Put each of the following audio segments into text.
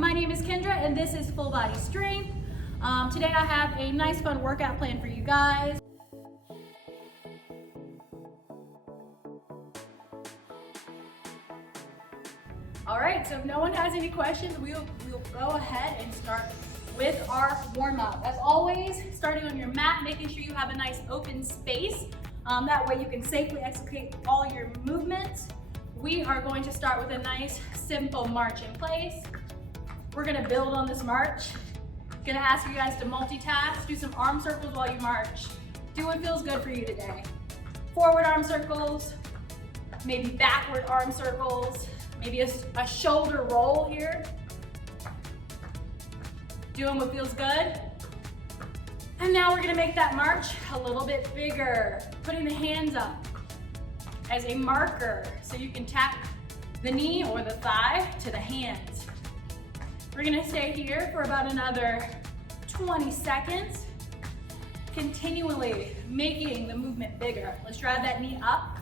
My name is Kendra and this is Full Body Strength. Today I have a nice fun workout plan for you guys. Alright, so if no one has any questions, we'll go ahead and start with our warm-up. As always, starting on your mat, making sure you have a nice open space. That way you can safely execute all your movements. We are going to start with a nice, simple march in place. We're gonna build on this march. Gonna ask you guys to multitask, do some arm circles while you march. Do what feels good for you today. Forward arm circles, maybe backward arm circles, maybe a shoulder roll here. Doing what feels good. And now we're gonna make that march a little bit bigger. Putting the hands up as a marker so you can tap the knee or the thigh to the hands. We're gonna stay here for about another 20 seconds, continually making the movement bigger. Let's drive that knee up.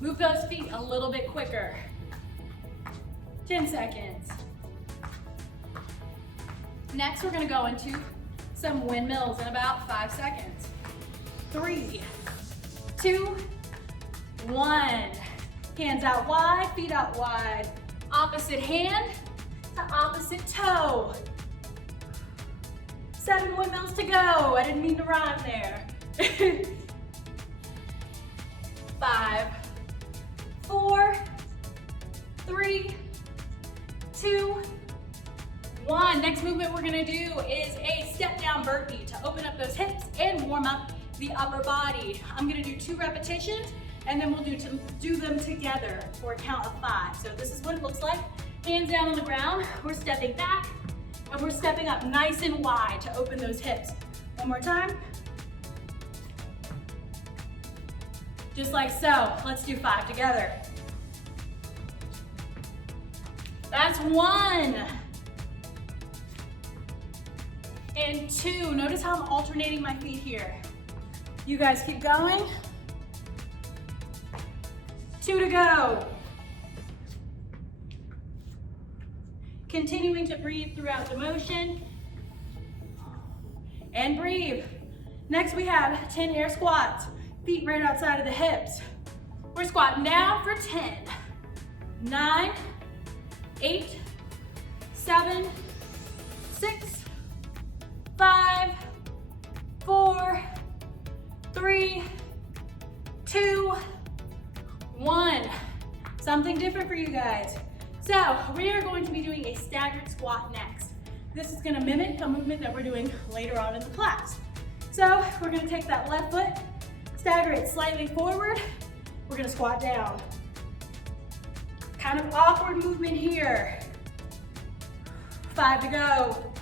Move those feet a little bit quicker. 10 seconds. Next, we're gonna go into some windmills in about 5 seconds. 3, 2, 1. Hands out wide, feet out wide. Opposite hand to opposite toe. 7 windmills to go. I didn't mean to rhyme there. 5, 4, 3, 2, 1. Next movement we're gonna do is a step down burpee to open up those hips and warm up the upper body. I'm gonna do 2 repetitions and then we'll do them together for a count of 5. So this is what it looks like. Hands down on the ground, we're stepping back and we're stepping up nice and wide to open those hips. One more time. Just like so. Let's do 5 together. That's 1. And 2. Notice how I'm alternating my feet here. You guys keep going. 2 to go. Continuing to breathe throughout the motion. And breathe. Next we have 10 air squats. Feet right outside of the hips. We're squatting down for 10, 9, 8, 7, 6, 5, 4, 3, 2, 1. Something different for you guys. So we are going to be doing a staggered squat next. This is gonna mimic a movement that we're doing later on in the class. So we're gonna take that left foot, stagger it slightly forward. We're gonna squat down. Kind of awkward movement here. 5 to go.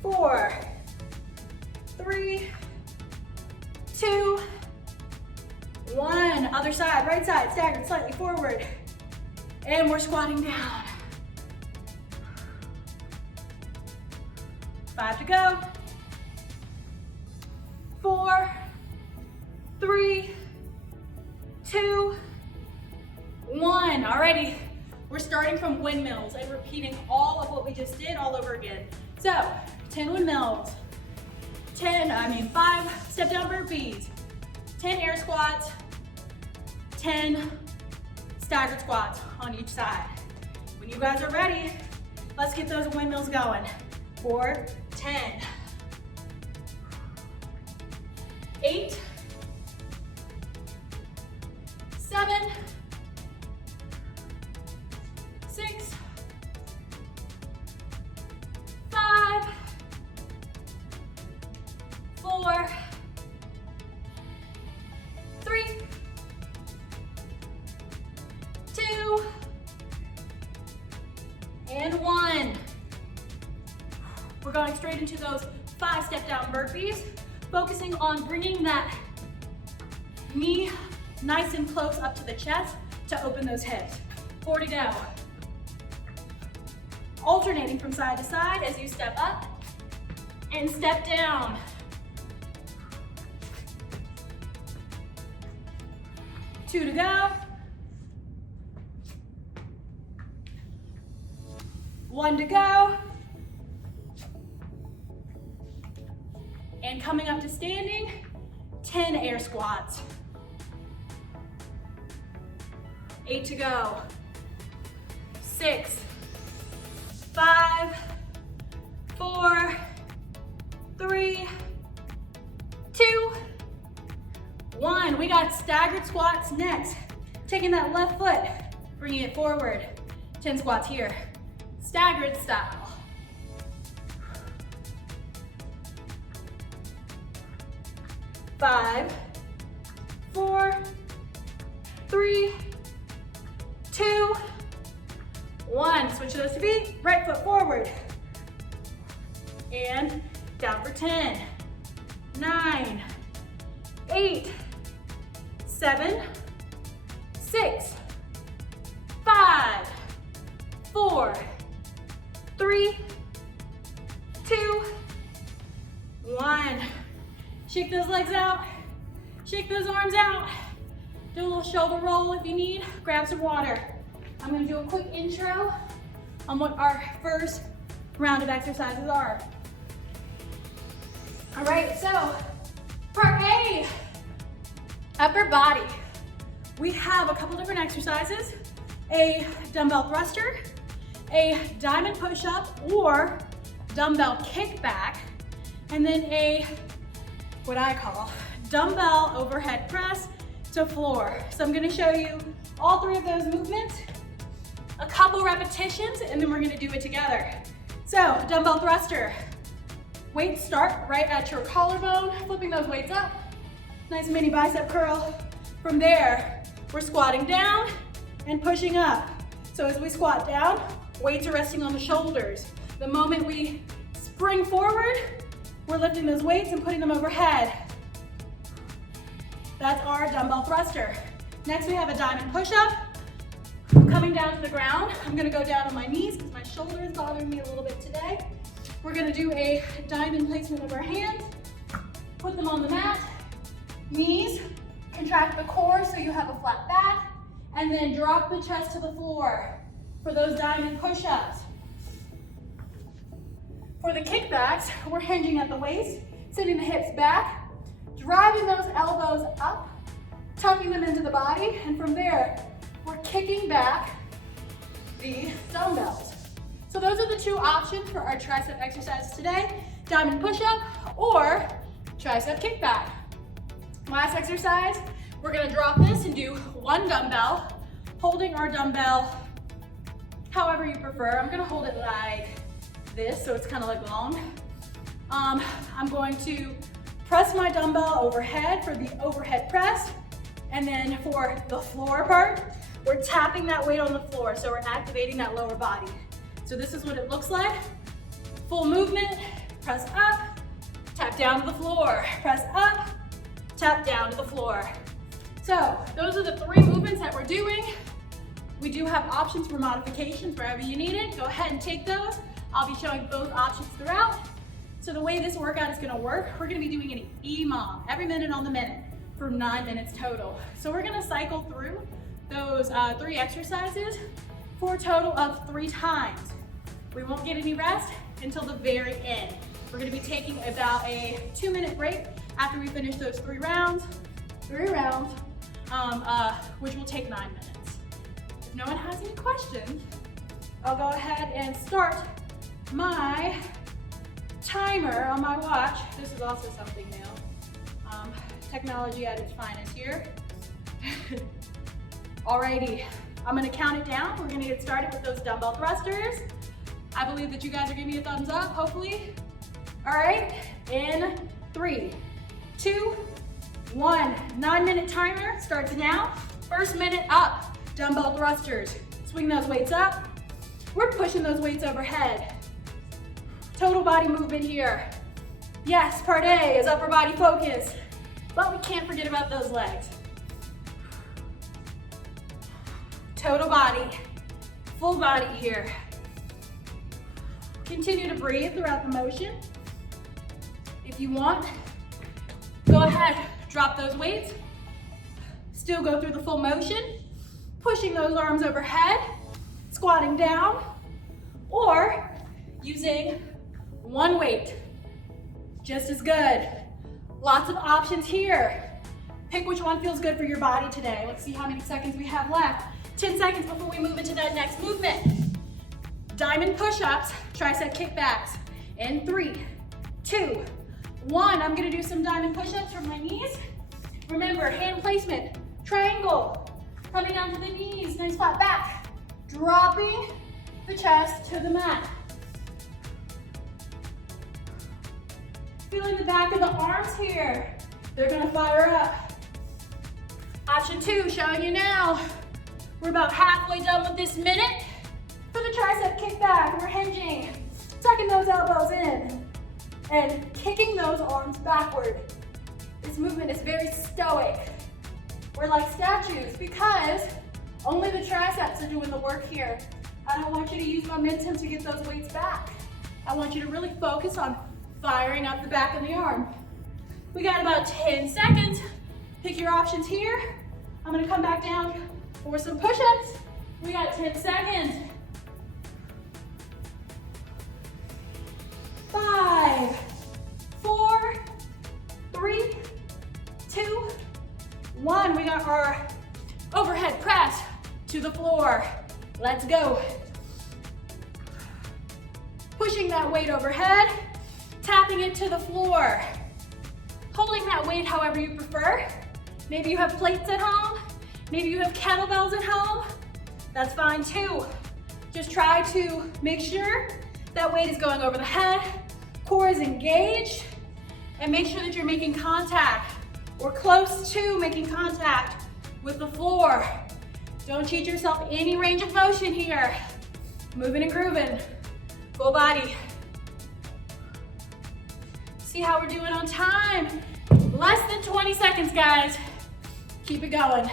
4, 3, 2, 1. Other side, right side, staggered slightly forward. And we're squatting down. 5 to go. 4, 3, 2, 1. Alrighty, we're starting from windmills and repeating all of what we just did all over again. So, 10 windmills, 5 step down burpees, 10 air squats, 10 staggered squats on each side. When you guys are ready, let's get those windmills going. For 10, 8, 7, 6, 5, 4, 3, 2, and 1. We're going straight into those 5 step down burpees, focusing on bringing that knee nice and close up to the chest to open those hips. 4 to go. Alternating from side to side as you step up and step down. 2 to go. 1 to go. And coming up to standing, 10 air squats. 8 to go. 6, 5, 4, 3, 2, 1. We got staggered squats next. Taking that left foot, bringing it forward. 10 squats here. Staggered style. 5, 4, 3, 2, 1. Switch those feet, right foot forward. And down for 10, 9, 8, 7, 6, 5, 4, 3, 2, 1. Shake those legs out, shake those arms out. Do a little shoulder roll if you need. Grab some water. I'm gonna do a quick intro on what our first round of exercises are. All right, so part A, upper body. We have a couple different exercises, a dumbbell thruster, a diamond push-up or dumbbell kickback, and then a, what I call, dumbbell overhead press to floor. So I'm gonna show you all three of those movements, a couple repetitions, and then we're gonna do it together. So dumbbell thruster, weights start right at your collarbone, flipping those weights up, nice mini bicep curl. From there, we're squatting down and pushing up. So as we squat down, weights are resting on the shoulders. The moment we spring forward, we're lifting those weights and putting them overhead. That's our dumbbell thruster. Next we have a diamond push-up. Coming down to the ground, I'm gonna go down on my knees because my shoulder is bothering me a little bit today. We're gonna do a diamond placement of our hands, put them on the mat, knees, contract the core so you have a flat back, and then drop the chest to the floor for those diamond push-ups. For the kickbacks, we're hinging at the waist, sending the hips back, driving those elbows up, tucking them into the body, and from there, we're kicking back the dumbbells. So those are the two options for our tricep exercises today, diamond push-up or tricep kickback. Last exercise, we're gonna drop this and do one dumbbell, holding our dumbbell however you prefer. I'm gonna hold it like this, so it's kind of like long. I'm going to press my dumbbell overhead for the overhead press, and then for the floor part, we're tapping that weight on the floor, so we're activating that lower body. So this is what it looks like. Full movement, press up, tap down to the floor, press up, tap down to the floor. So those are the three movements that we're doing. We do have options for modifications wherever you need it. Go ahead and take those. I'll be showing both options throughout. So the way this workout is gonna work, we're gonna be doing an EMOM, every minute on the minute, for 9 minutes total. So we're gonna cycle through those 3 exercises for a total of 3 times. We won't get any rest until the very end. We're gonna be taking about a 2-minute break after we finish those 3 rounds, which will take 9 minutes. If no one has any questions, I'll go ahead and start my timer on my watch. This is also something new. Technology at its finest here. Alrighty, I'm gonna count it down. We're gonna get started with those dumbbell thrusters. I believe that you guys are giving me a thumbs up, hopefully. All right, in 3, 2, 1. 9-minute timer starts now. First minute up, dumbbell thrusters. Swing those weights up. We're pushing those weights overhead. Total body movement here. Yes, part A is upper body focus, but we can't forget about those legs. Total body, full body here. Continue to breathe throughout the motion. If you want, go ahead, drop those weights. Still go through the full motion, pushing those arms overhead, squatting down, or using one weight. Just as good. Lots of options here. Pick which one feels good for your body today. Let's see how many seconds we have left. 10 seconds before we move into that next movement. Diamond push-ups, tricep kickbacks. In 3, 2, 1. I'm gonna do some diamond push-ups from my knees. Remember, hand placement, triangle. Coming down to the knees, nice flat back. Dropping the chest to the mat. Feeling the back of the arms here. They're gonna fire up. Option 2, showing you now. We're about halfway done with this minute. For the tricep kickback, we're hinging, tucking those elbows in, and kicking those arms backward. This movement is very stoic. We're like statues because only the triceps are doing the work here. I don't want you to use momentum to get those weights back. I want you to really focus on firing up the back of the arm. We got about 10 seconds. Pick your options here. I'm gonna come back down for some push-ups. We got 10 seconds. 5, 4, 3, 2, 1. We got our overhead press to the floor. Let's go. Pushing that weight overhead, tapping it to the floor. Holding that weight however you prefer. Maybe you have plates at home. Maybe you have kettlebells at home. That's fine too. Just try to make sure that weight is going over the head, core is engaged, and make sure that you're making contact or close to making contact with the floor. Don't cheat yourself any range of motion here. Moving and grooving. Full body. See how we're doing on time. Less than 20 seconds, guys. Keep it going.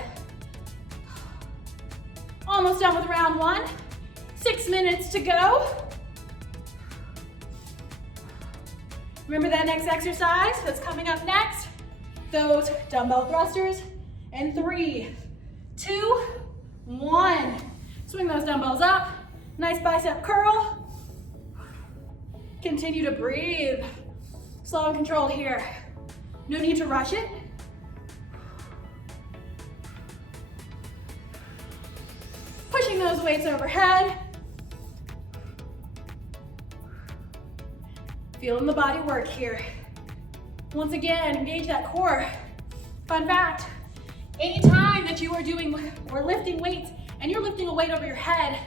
Almost done with round 1. 6 minutes to go. Remember that next exercise that's coming up next? Those dumbbell thrusters. And 3, 2, 1. Swing those dumbbells up. Nice bicep curl. Continue to breathe. Slow and controlled here. No need to rush it. Pushing those weights overhead. Feeling the body work here. Once again, engage that core. Fun fact, anytime that you are doing or lifting weights and you're lifting a weight over your head,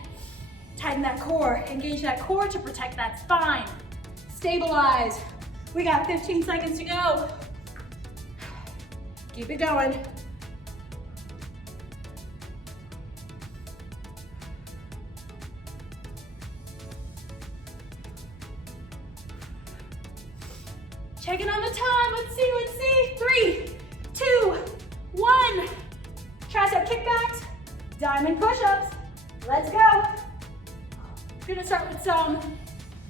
tighten that core, engage that core to protect that spine. Stabilize. We got 15 seconds to go. Keep it going. Checking on the time, let's see. 3, 2, 1. Tricep kickbacks, diamond push-ups. Let's go. We're gonna start with some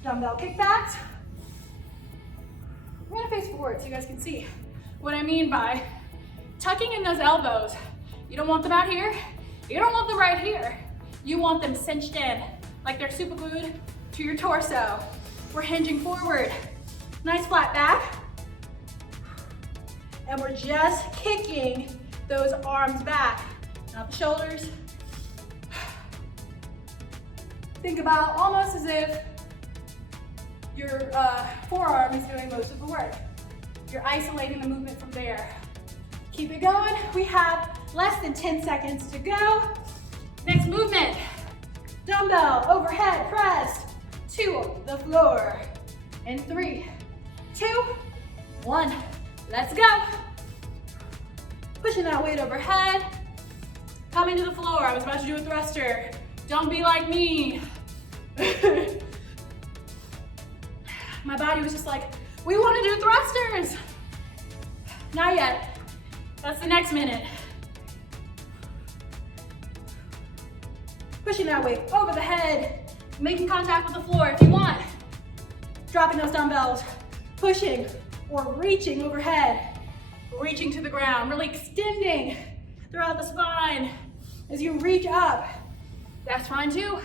dumbbell kickbacks. We're gonna face forward so you guys can see what I mean by tucking in those elbows. You don't want them out here. You don't want them right here. You want them cinched in like they're super glued to your torso. We're hinging forward. Nice flat back. And we're just kicking those arms back, not the shoulders. Think about almost as if your forearm is doing most of the work. You're isolating the movement from there. Keep it going. We have less than 10 seconds to go. Next movement, dumbbell overhead press to the floor. In 3, 2, 1, let's go. Pushing that weight overhead. Coming to the floor. I was about to do a thruster. Don't be like me. My body was just like, we want to do thrusters. Not yet. That's the next minute. Pushing that weight over the head. Making contact with the floor if you want. Dropping those dumbbells. Pushing or reaching overhead. Reaching to the ground. Really extending throughout the spine. As you reach up. That's fine too.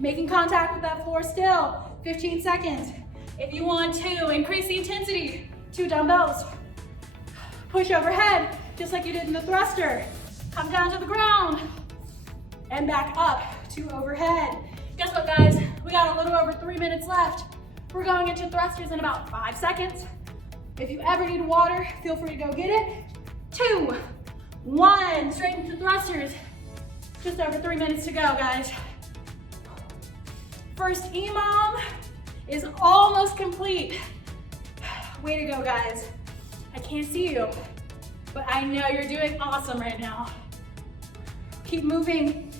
Making contact with that floor still, 15 seconds. If you want to increase the intensity, 2 dumbbells. Push overhead, just like you did in the thruster. Come down to the ground and back up to overhead. Guess what, guys? We got a little over 3 minutes left. We're going into thrusters in about 5 seconds. If you ever need water, feel free to go get it. 2, 1, straight into thrusters. Just over 3 minutes to go, guys. First EMOM is almost complete. Way to go, guys. I can't see you, but I know you're doing awesome right now. Keep moving.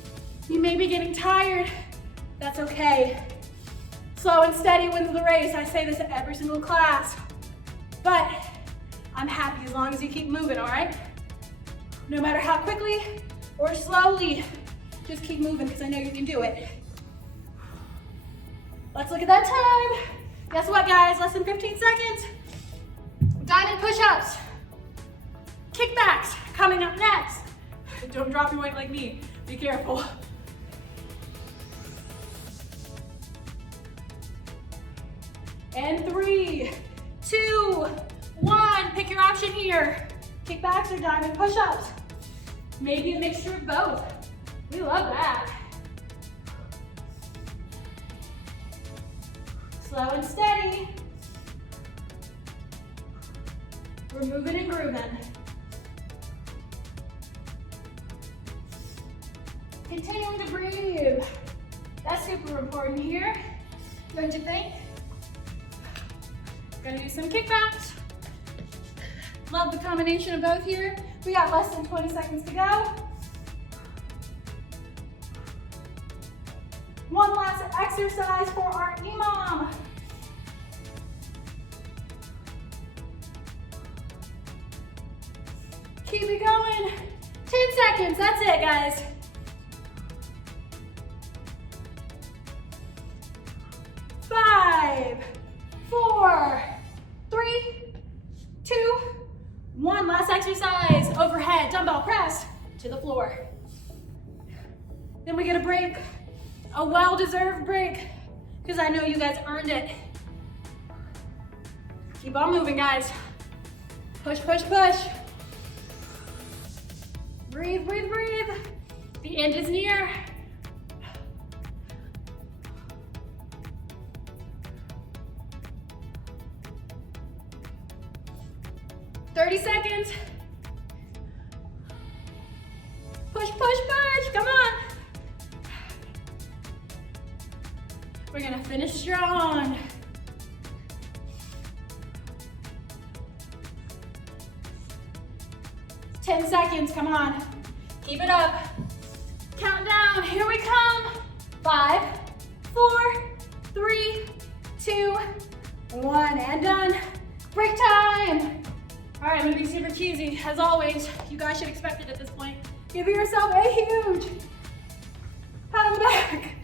You may be getting tired. That's okay. Slow and steady wins the race. I say this at every single class, but I'm happy as long as you keep moving, all right? No matter how quickly or slowly, just keep moving because I know you can do it. Let's look at that time. Guess what, guys? Less than 15 seconds. Diamond push-ups. Kickbacks coming up next. Don't drop your weight like me. Be careful. And 3, 2, 1. Pick your option here. Kickbacks or diamond push-ups. Maybe a mixture of both. We love that. Slow and steady. We're moving and grooving. Continuing to breathe. That's super important here, don't you think? Gonna do some kickbacks. Love the combination of both here. We got less than 20 seconds to go. One last exercise for our EMOM. Keep it going. 10 seconds, that's it, guys. Five, 4, 3, 2, 1. Last exercise, overhead dumbbell press to the floor. Then we get a break, a well-deserved break, because I know you guys earned it. Keep on moving, guys. Push, push, push. Breathe, breathe, breathe. The end is near. "30 seconds. Push, push, push. Come on. We're gonna finish strong. "10 seconds, come on. Keep it up. Countdown, here we come. 5, 4, 3, 2, 1, and done. Break time. All right, I'm gonna be super cheesy. As always, you guys should expect it at this point. Give yourself a huge pat on the back.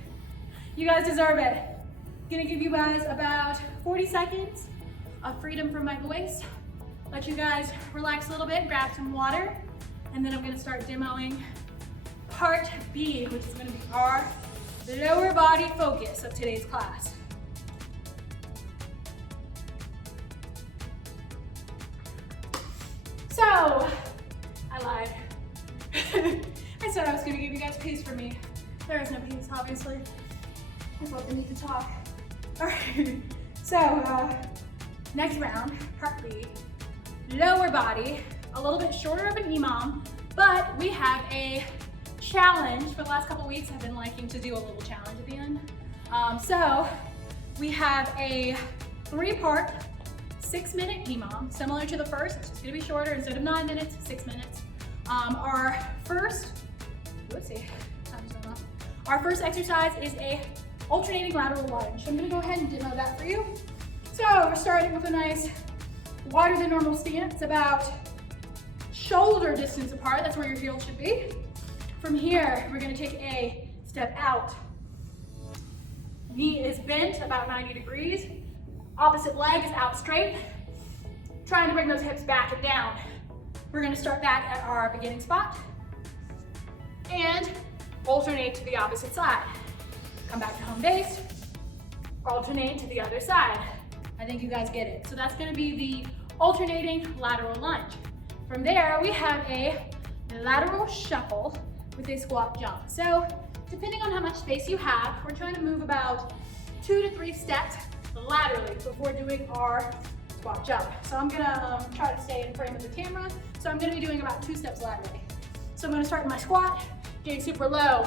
You guys deserve it. Gonna give you guys about 40 seconds of freedom from my voice. Let you guys relax a little bit, grab some water, and then I'm gonna start demoing part B, which is gonna be our lower body focus of today's class. So, I lied. I said I was gonna give you guys peace for me. There is no peace, obviously. I thought we need to talk. All right, so next round, part B. Lower body, a little bit shorter of an EMOM, but we have a challenge. For the last couple weeks, I've been liking to do a little challenge at the end. So we have a 3-part, 6-minute EMOM, similar to the first. It's just gonna be shorter. Instead of 9 minutes, 6 minutes. Our first exercise is a alternating lateral lunge. I'm gonna go ahead and demo that for you. So we're starting with a nice wider than normal stance, about shoulder distance apart. That's where your heel should be. From here, we're gonna take a step out. Knee is bent about 90 degrees. Opposite leg is out straight. Trying to bring those hips back and down. We're gonna start that at our beginning spot and alternate to the opposite side. come back to home base, alternate to the other side. I think you guys get it. So that's gonna be the alternating lateral lunge. From there, we have a lateral shuffle with a squat jump. So depending on how much space you have, we're trying to move about 2 to 3 steps laterally before doing our squat jump. So I'm gonna try to stay in frame of the camera. So I'm gonna be doing about 2 steps laterally. So I'm gonna start my squat, getting super low.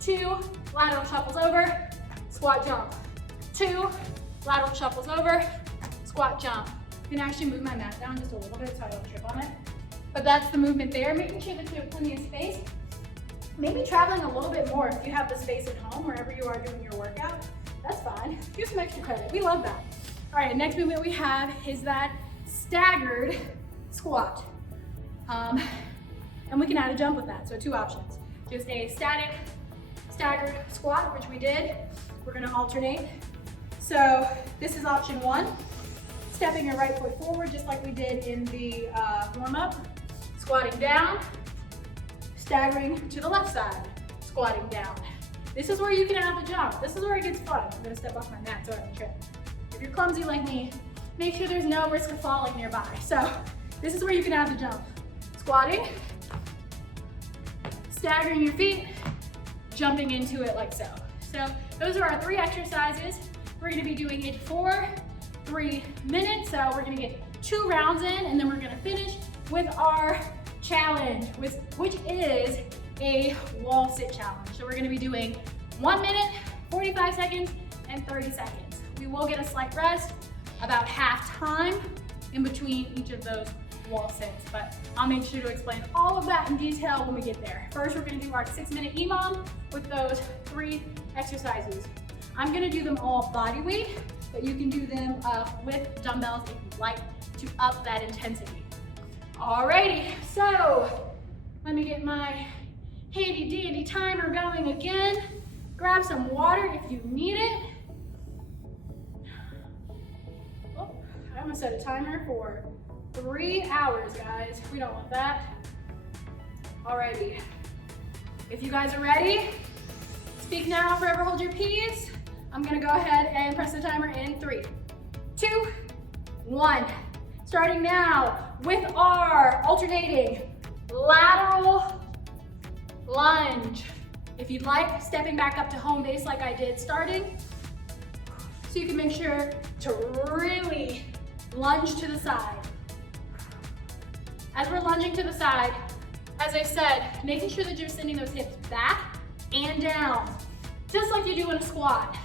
2, lateral shuffles over, squat jump. 2, lateral shuffles over, squat jump. You can actually move my mat down just a little bit so I don't trip on it. But that's the movement there, making sure that you have plenty of space. Maybe traveling a little bit more if you have the space at home, wherever you are doing your workout. That's fine. Give some extra credit. We love that. All right, next movement we have is that staggered squat. And we can add a jump with that, so 2 options. Just a staggered squat, which we did. We're gonna alternate. So this is option 1. Stepping your right foot forward, just like we did in the warm-up. Squatting down, staggering to the left side, squatting down. This is where you can add the jump. This is where it gets fun. I'm gonna step off my mat so I don't trip. If you're clumsy like me, make sure there's no risk of falling nearby. So this is where you can add the jump. Squatting, staggering your feet, jumping into it like so. So those are our 3 exercises. We're gonna be doing it for 3 minutes. So we're gonna get 2 rounds in, and then we're gonna finish with our challenge, which is a wall sit challenge. So we're gonna be doing 1 minute, 45 seconds, and 30 seconds. We will get a slight rest, about half time in between each of those wall sits, but I'll make sure to explain all of that in detail when we get there. First, we're gonna do our 6-minute EMOM with those 3 exercises. I'm gonna do them all body weight, but you can do them with dumbbells if you'd like to up that intensity. Alrighty, so let me get my handy dandy timer going again. Grab some water if you need it. Oh, I almost set a timer for 3 hours, guys. We don't want that. Alrighty, if you guys are ready, speak now, forever hold your peace. I'm gonna go ahead and press the timer in 3, 2, 1. Starting now with our alternating lateral lunge. If you'd like, stepping back up to home base like I did starting. So you can make sure to really lunge to the side. As we're lunging to the side, as I said, making sure that you're sending those hips back and down, just like you do in a squat.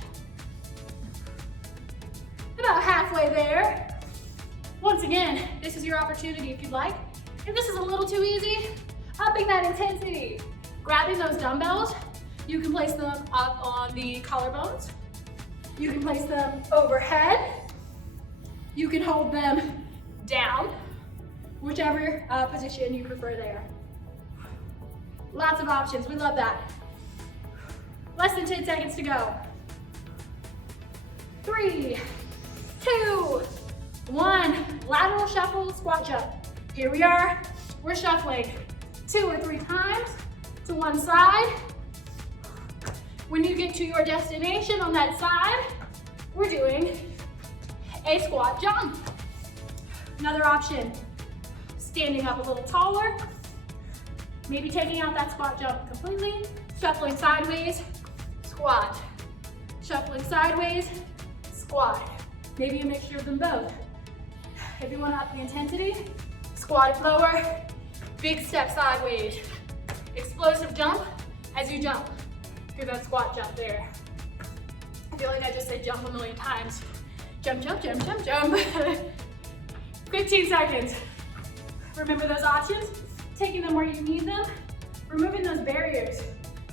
About halfway there. Once again, this is your opportunity if you'd like. If this is a little too easy, upping that intensity. Grabbing those dumbbells, you can place them up on the collarbones. You can place them overhead. You can hold them down, whichever position you prefer there. Lots of options, we love that. Less than 10 seconds to go. 3, 2, 1. Lateral shuffle, squat jump. Here we are, we're shuffling 2 or 3 times to one side. When you get to your destination on that side, we're doing a squat jump. Another option, standing up a little taller, maybe taking out that squat jump completely, shuffling sideways, squat, shuffling sideways, squat. Maybe a mixture of them both. If you want to up the intensity, squat it lower, big step sideways, explosive jump as you jump through that squat jump there. I feel like I just said jump a million times. Jump, jump, jump, jump, jump. 15 seconds. Remember those options? Taking them where you need them, removing those barriers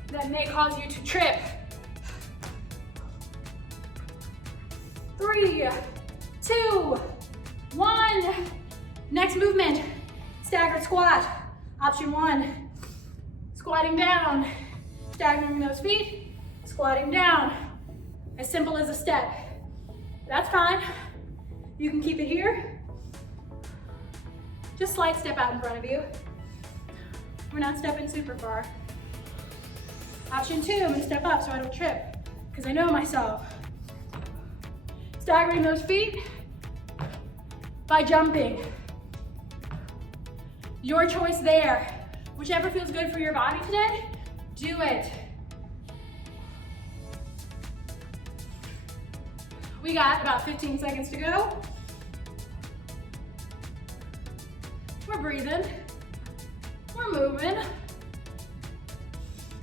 that may cause you to trip. 3, 2, 1. Next movement, staggered squat. Option 1, squatting down, staggering those feet, squatting down. As simple as a step. That's fine. You can keep it here. Just slight step out in front of you. We're not stepping super far. Option 2, I'm gonna step up so I don't trip, because I know myself. Staggering those feet by jumping. Your choice there. Whichever feels good for your body today, do it. We got about 15 seconds to go. We're breathing. We're moving.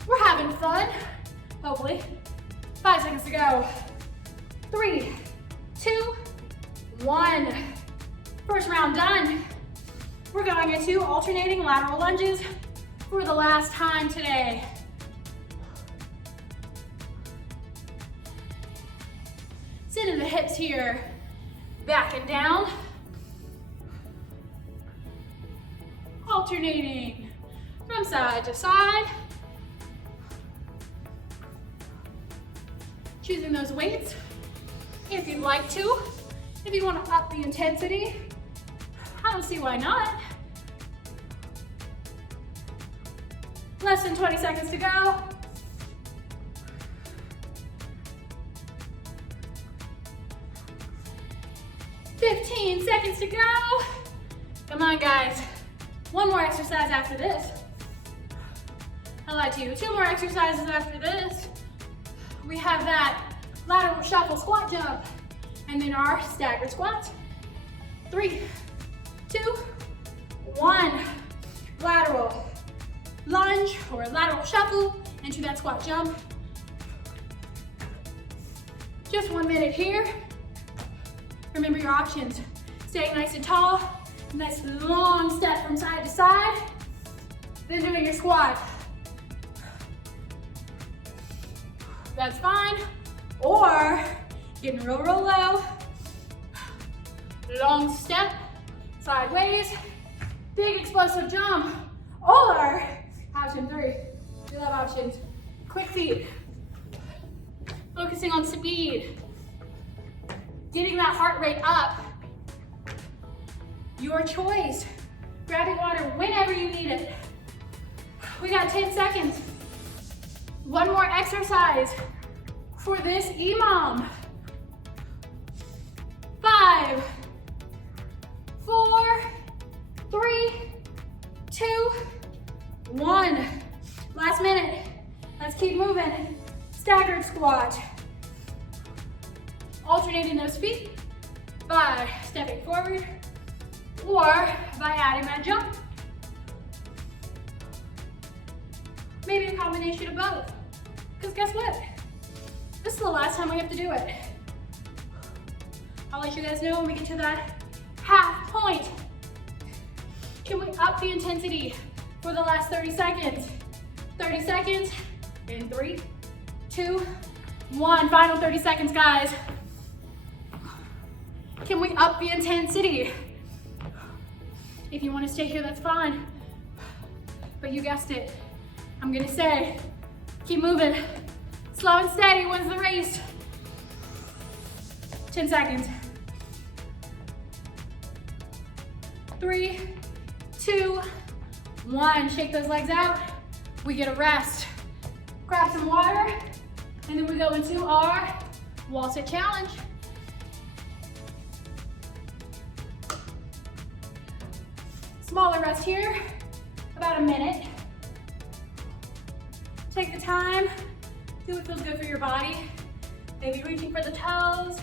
We're having fun, hopefully. 5 seconds to go. 3, 2, 1. First round done. We're going into alternating lateral lunges for the last time today. Sit in the hips here, back and down. Alternating from side to side. Choosing those weights if you'd like to. If you want to up the intensity, I don't see why not. Less than 20 seconds to go. "15 seconds to go." Come on, guys. One more exercise after this. I lied to you. 2 more exercises after this. We have that lateral shuffle squat jump, and then our staggered squats. 3, 2, 1. Lateral lunge or lateral shuffle into that squat jump. Just 1 minute here. Remember your options. Staying nice and tall, nice long step from side to side, then doing your squat. That's fine. Or getting real low. Long step, sideways, big explosive jump. Or option 3, we love options. Quick feet, focusing on speed, getting that heart rate up. Your choice. Grabbing water whenever you need it. We got 10 seconds. 1 more exercise for this EMOM. 5, 4, 3, 2, 1. Last minute. Let's keep moving. Staggered squat. Alternating those feet by stepping forward or by adding that jump. Maybe a combination of both. Because guess what? This is the last time we have to do it. I'll let you guys know when we get to that half point. Can we up the intensity for the last 30 seconds? 30 seconds in 3, 2, 1. Final 30 seconds, guys. Can we up the intensity? If you want to stay here, that's fine. But you guessed it. I'm gonna say, keep moving. Slow and steady wins the race. 10 seconds. 3, 2, 1. Shake those legs out. We get a rest. Grab some water, and then we go into our wall sit challenge. Smaller rest here, about a minute. Take the time, do what feels good for your body. Maybe reaching for the toes,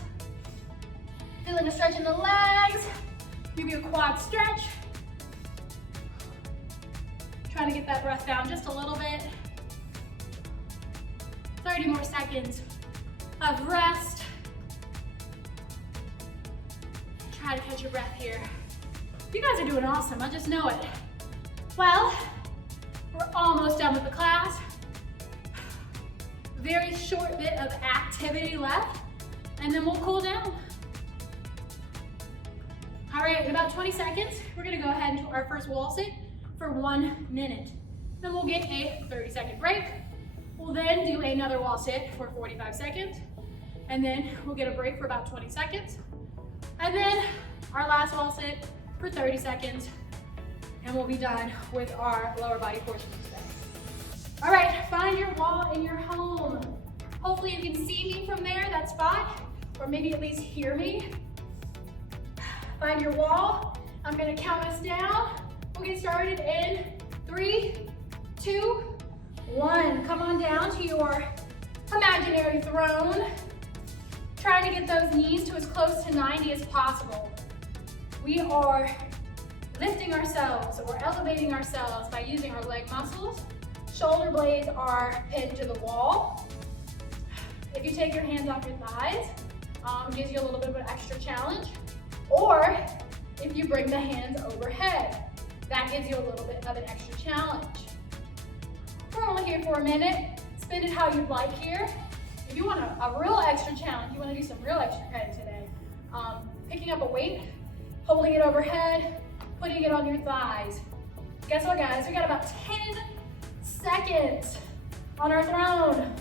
feeling a stretch in the legs, maybe a quad stretch. Trying to get that breath down just a little bit. 30 more seconds of rest. Try to catch your breath here. You guys are doing awesome, I just know it. Well, we're almost done with the class. Very short bit of activity left, and then we'll cool down. All right, in about 20 seconds, we're gonna go ahead and do our first wall sit for 1 minute. Then we'll get a 30-second break. We'll then do another wall sit for 45 seconds, and then we'll get a break for about 20 seconds. And then our last wall sit for 30 seconds, and we'll be done with our lower body portion today. All right, find your wall in your home. Hopefully you can see me from there, that spot, or maybe at least hear me. Find your wall. I'm gonna count us down. We'll get started in 3, 2, 1. Come on down to your imaginary throne. Trying to get those knees to as close to 90 as possible. We are lifting ourselves or elevating ourselves by using our leg muscles. Shoulder blades are pinned to the wall. If you take your hands off your thighs, it gives you a little bit of an extra challenge. Or if you bring the hands overhead, that gives you a little bit of an extra challenge. We're only here for a minute. Spin it how you'd like here. If you want a real extra challenge, you want to do some real extra credit today, picking up a weight, holding it overhead, putting it on your thighs. Guess what, guys? We got about 10 seconds on our throne.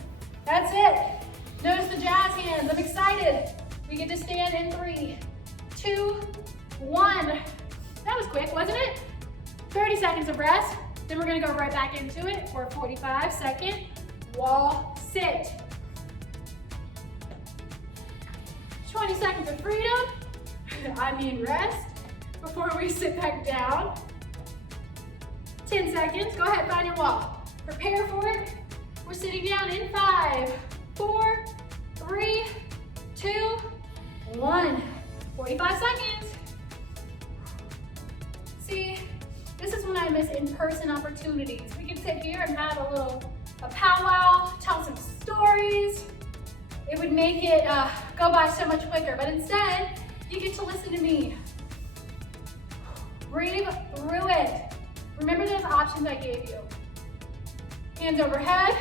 That's it. Notice the jazz hands. I'm excited. We get to stand in 3, 2, 1. That was quick, wasn't it? 30 seconds of rest. Then we're gonna go right back into it for a 45-second wall sit. 20 seconds of freedom, I mean rest, before we sit back down. 10 seconds, go ahead, find your wall. Prepare for it. We're sitting down in 5, 4, 3, 2, 1. 45 seconds. See, this is when I miss in-person opportunities. We can sit here and have a powwow, tell some stories. It would make it go by so much quicker, but instead, you get to listen to me. Breathe through it. Remember those options I gave you. Hands overhead.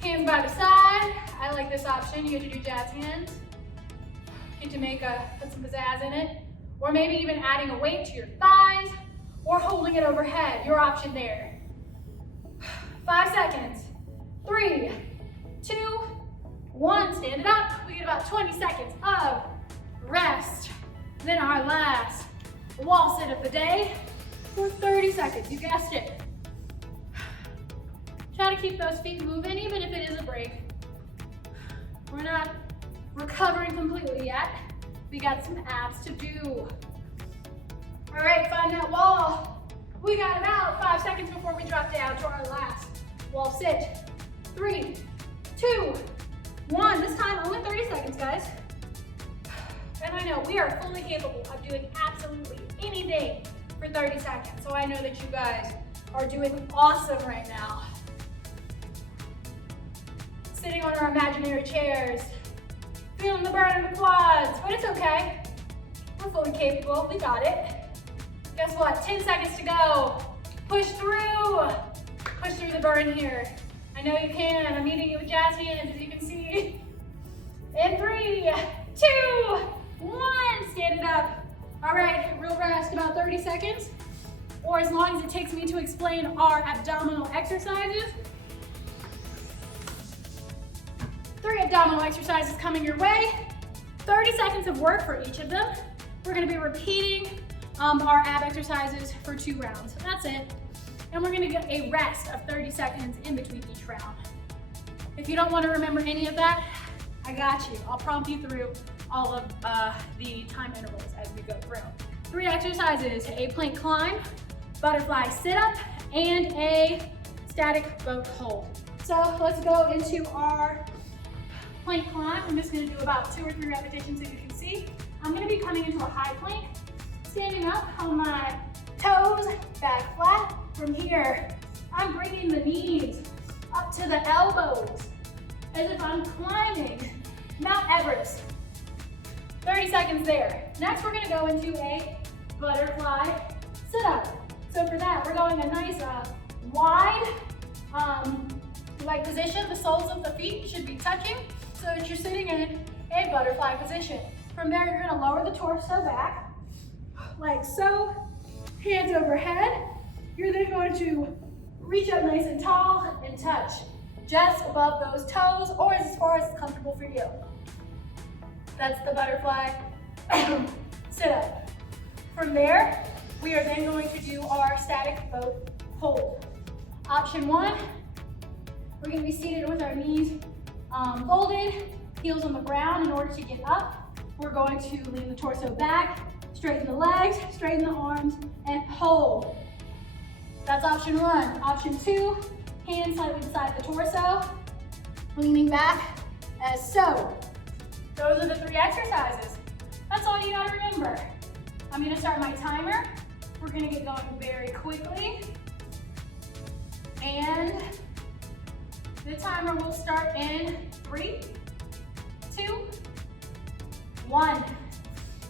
Hands by the side. I like this option. You get to do jazz hands. Get to put some pizzazz in it. Or maybe even adding a weight to your thighs or holding it overhead. Your option there. 5 seconds. 3, 2, 1. Stand it up. We get about 20 seconds of rest. Then our last wall sit of the day for 30 seconds. You guessed it. Try to keep those feet moving even if it is a break. We're not recovering completely yet. We got some abs to do. All right, find that wall. We got about 5 seconds before we drop down to our last wall sit. 3, 2, 1. This time only 30 seconds, guys. And I know we are fully capable of doing absolutely anything for 30 seconds. So I know that you guys are doing awesome right now. Sitting on our imaginary chairs, feeling the burn in the quads, but it's okay. We're fully capable, we got it. Guess what, 10 seconds to go. Push through the burn here. I know you can, I'm meeting you with jazz hands as you can see. In 3, 2, 1, stand it up. All right, real rest, about 30 seconds, or as long as it takes me to explain our abdominal exercises. 3 abdominal exercises coming your way. 30 seconds of work for each of them. We're gonna be repeating our ab exercises for 2 rounds. That's it. And we're gonna get a rest of 30 seconds in between each round. If you don't wanna remember any of that, I got you. I'll prompt you through all of the time intervals as we go through. 3 exercises, a plank climb, butterfly sit-up, and a static boat hold. So let's go into our plank climb. I'm just gonna do about 2 or 3 repetitions so you can see. I'm gonna be coming into a high plank, standing up on my toes, back flat. From here, I'm bringing the knees up to the elbows as if I'm climbing Mount Everest. 30 seconds there. Next, we're gonna go into a butterfly sit-up. So for that, we're going a nice wide leg position. The soles of the feet should be touching so that you're sitting in a butterfly position. From there, you're gonna lower the torso back, like so, hands overhead. You're then going to reach up nice and tall and touch just above those toes or as far as it's comfortable for you. That's the butterfly sit-up. From there, we are then going to do our static boat hold. Option one, we're gonna be seated with our knees folded, heels on the ground. In order to get up, we're going to lean the torso back, straighten the legs, straighten the arms, and hold. That's option one. Option two, hands slightly beside the torso, leaning back as so. Those are the 3 exercises. That's all you gotta remember. I'm gonna start my timer. We're gonna get going very quickly. And the timer will start in 3, 2, 1.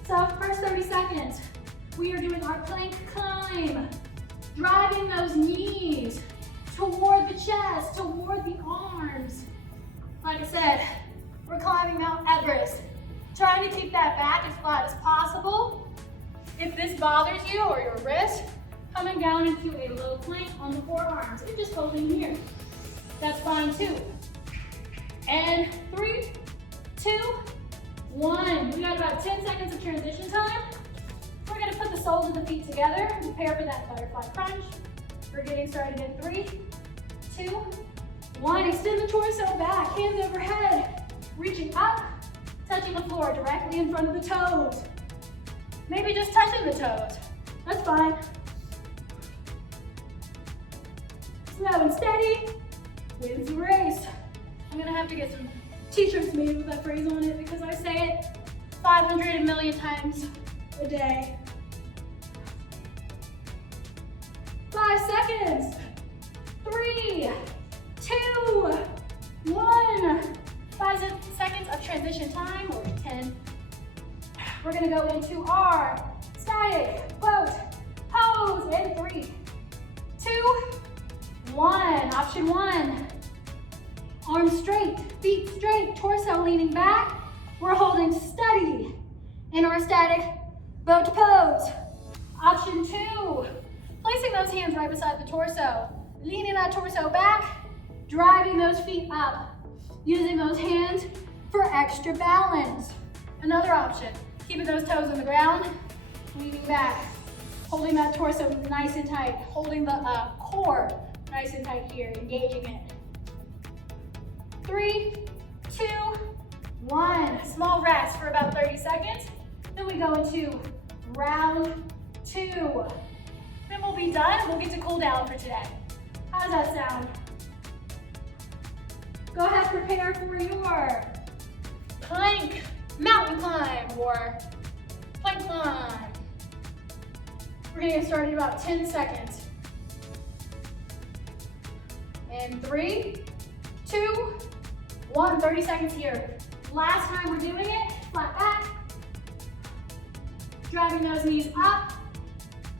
So first 30 seconds, we are doing our plank climb, driving those knees toward the chest, toward the arms. Like I said, we're climbing Mount Everest, trying to keep that back as flat as possible. If this bothers you or your wrist, coming down into a low plank on the forearms and just holding here. That's fine too. And 3, 2, 1. We got about 10 seconds of transition time. We're gonna put the soles of the feet together and prepare for that butterfly crunch. We're getting started in 3, 2, 1. Extend the torso back, hands overhead, reaching up, touching the floor directly in front of the toes. Maybe just touching the toes. That's fine. Slow and steady, wins the race. I'm gonna have to get some t-shirts made with that phrase on it because I say it 500 million times a day. 5 seconds. 3, 2, 1. 5 seconds of transition time, or 10. We're gonna go into our static boat pose in 3, 2, 1. Option 1. Arms straight, feet straight, torso leaning back. We're holding steady in our static boat pose. Option 2. Placing those hands right beside the torso, leaning that torso back, driving those feet up, using those hands for extra balance. Another option, keeping those toes on the ground, leaning back, holding that torso nice and tight, holding the core nice and tight here, engaging it. 3, 2, 1. Small rest for about 30 seconds. Then we go into round 2. Then we'll be done. We'll get to cool down for today. How does that sound? Go ahead, prepare for your plank, mountain climb, or plank climb. We're gonna get started in about 10 seconds. In 3, 2, 1, 30 seconds here. Last time we're doing it, flat back, driving those knees up.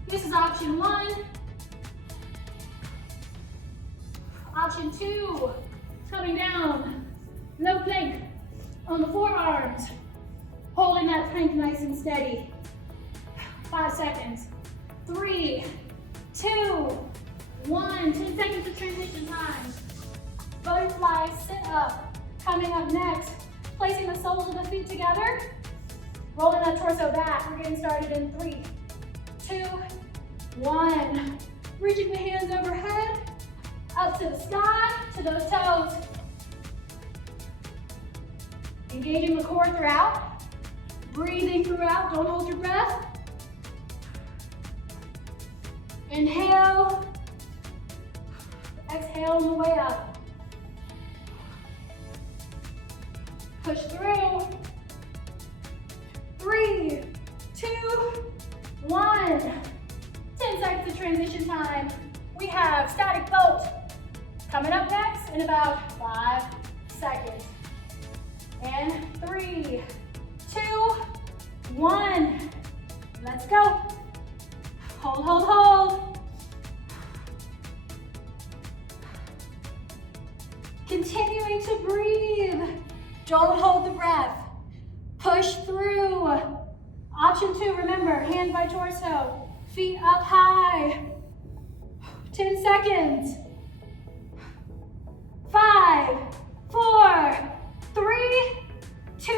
This is option 1. Option 2, coming down, low plank on the forearms, holding that plank nice and steady. 5 seconds. 3, 2, 1. 10 seconds of transition time. Butterfly sit up. Coming up next, placing the soles of the feet together, rolling that torso back. We're getting started in 3, 2, 1. Reaching the hands overhead, up to the sky, to those toes. Engaging the core throughout, breathing throughout, don't hold your breath. Inhale, exhale on the way up. Push through. 3, 2, 1. 10 seconds of transition time. We have static boat coming up next in about 5 seconds. And 3, 2, 1. Let's go. Hold, hold, hold. Continuing to breathe. Don't hold the breath. Push through. Option 2, remember, hands by torso, feet up high. 10 seconds. 5, 4, 3, 2,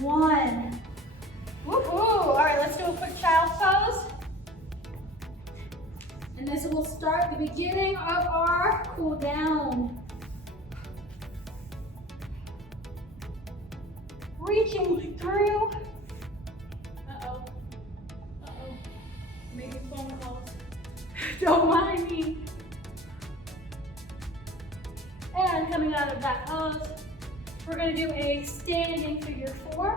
1. Woohoo! All right, let's do a quick child's pose. And this will start coming out of that pose, we're gonna do a standing figure four.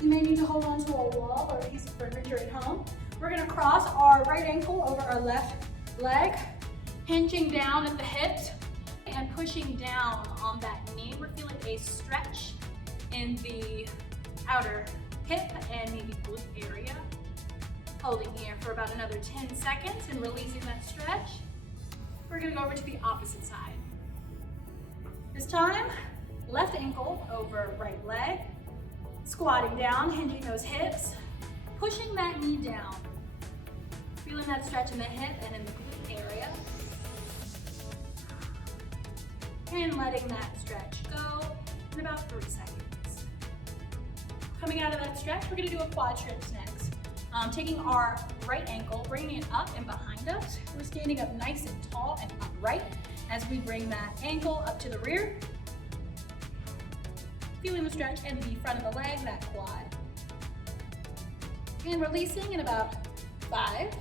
You may need to hold on to a wall or a piece of furniture at home. We're gonna cross our right ankle over our left leg, hinging down at the hips and pushing down on that knee. We're feeling a stretch in the outer hip and maybe glute area. Holding here for about another 10 seconds and releasing that stretch. We're gonna go over to the opposite side. This time, left ankle over right leg, squatting down, hinging those hips, pushing that knee down. Feeling that stretch in the hip and in the glute area. And letting that stretch go in about 3 seconds. Coming out of that stretch, we're gonna do a quad strips next. Taking our right ankle, bringing it up and behind us. We're standing up nice and tall and upright as we bring that ankle up to the rear. Feeling the stretch in the front of the leg, that quad. And releasing in about 5,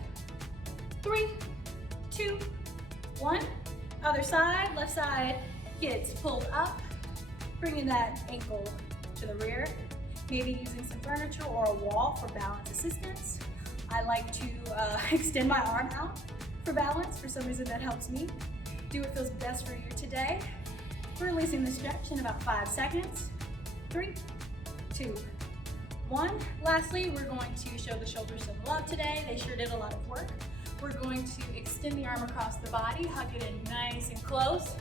3, 2, 1. Other side, left side gets pulled up, bringing that ankle to the rear. Maybe using some furniture or a wall for balance assistance. I like to extend my arm out for balance. For some reason that helps me. Do what feels best for you today. Releasing the stretch in about 5 seconds. 3, 2, 1. Lastly, we're going to show the shoulders some love today. They sure did a lot of work. We're going to extend the arm across the body, hug it in nice and close.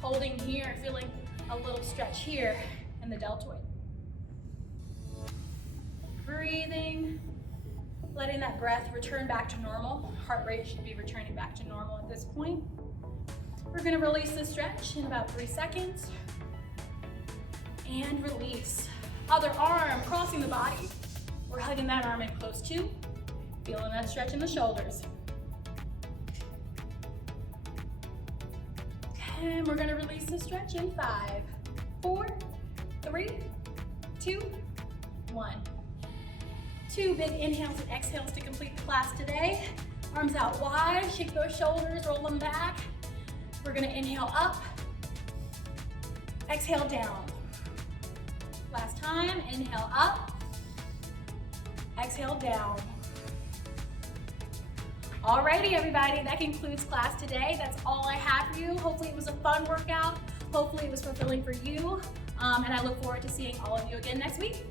Holding here, feeling a little stretch here in the deltoid. Breathing, letting that breath return back to normal. Heart rate should be returning back to normal at this point. We're gonna release the stretch in about 3 seconds. And release. Other arm crossing the body. We're hugging that arm in close too. Feeling that stretch in the shoulders. And we're gonna release the stretch in 5, 4, 3, 2, 1. 2 big inhales and exhales to complete the class today. Arms out wide, shake those shoulders, roll them back. We're gonna inhale up, exhale down. Last time, inhale up, exhale down. Alrighty everybody, that concludes class today. That's all I have for you. Hopefully it was a fun workout. Hopefully it was fulfilling for you. And I look forward to seeing all of you again next week.